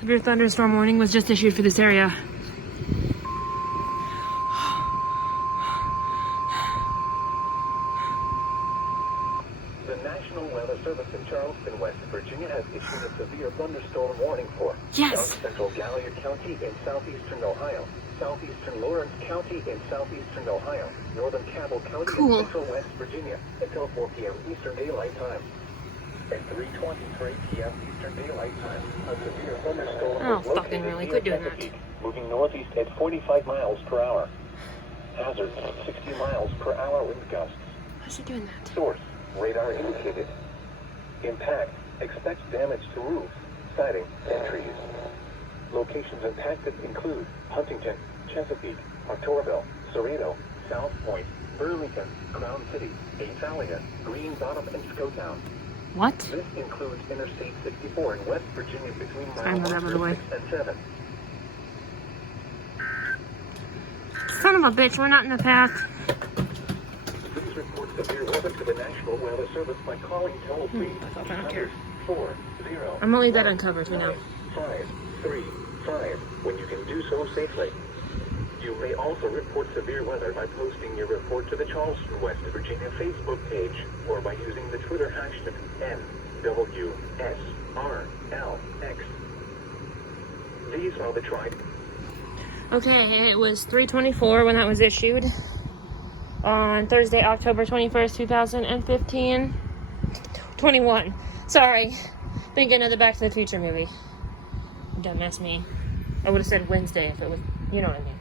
Severe thunderstorm warning was just issued for this area. The National Weather Service in Charleston, West Virginia has issued a severe thunderstorm warning for Yes. South Central Galliard County in southeastern Ohio, southeastern Lawrence County in southeastern Ohio, northern Cabell County Cool. in central West Virginia until 4 p.m. Eastern Daylight Time. At 3:23 p.m. Eastern Daylight Time, a severe thunderstorm Oh, was located fucking really near good doing Chesapeake, that. moving northeast at 45 miles per hour. Hazard 60 miles per hour wind gusts. How's he doing that? Source, radar indicated. Impact, expect damage to roofs, siding, and trees. Locations impacted include Huntington, Chesapeake, Octorville, Cerrito, South Point, Burlington, Crown City, Athalia, Green Bottom, and Scotown. What? This includes Interstate 64 in West Virginia between I'm miles out of the way. 6 and 7. Son of a bitch, we're not in the path. Please report severe weather to the National Weather Service by calling toll-free I don't care. 800-40. I'm gonna leave that uncovered for now. 535 when you can do so safely. You may also report severe weather by posting your report to the Charleston, West Virginia Facebook page or by using the Twitter hashtag NWSRLX. These are the tried. Okay, it was 3:24 when that was issued on Thursday, October 21st, 2015. 21. Sorry. Thinking of the Back to the Future movie. Dumbass me. I would have said Wednesday if it was, you know what I mean.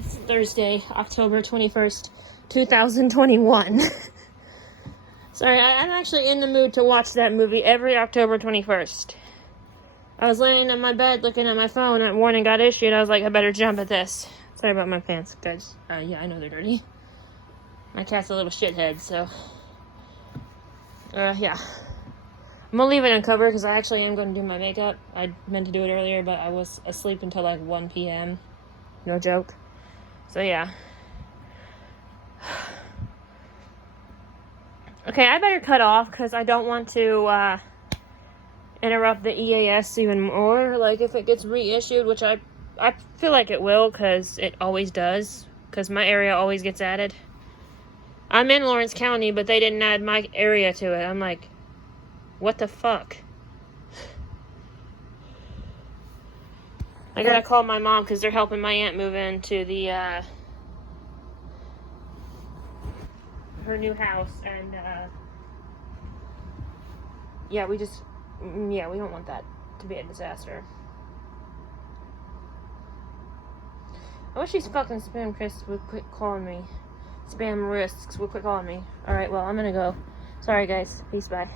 It's Thursday, October 21st, 2021. Sorry, I'm actually in the mood to watch that movie every October 21st. I was laying in my bed looking at my phone and warning got issued. I was like, I better jump at this. Sorry about my pants, guys. Yeah, I know they're dirty. My cat's a little shithead, so. Yeah. I'm gonna leave it uncovered because I actually am going to do my makeup. I meant to do it earlier, but I was asleep until like 1 p.m. No joke. So, yeah. Okay, I better cut off because I don't want to, interrupt the EAS even more. Like, if it gets reissued, which I feel like it will, because it always does, because my area always gets added. I'm in Lawrence County, but they didn't add my area to it. I'm like, what the fuck? I gotta call my mom, because they're helping my aunt move into the, her new house, and, yeah, we don't want that to be a disaster. I wish these fucking spam crisps would quit calling me. Spam risks would quit calling me. Alright, well, I'm gonna go. Sorry, guys. Peace, bye.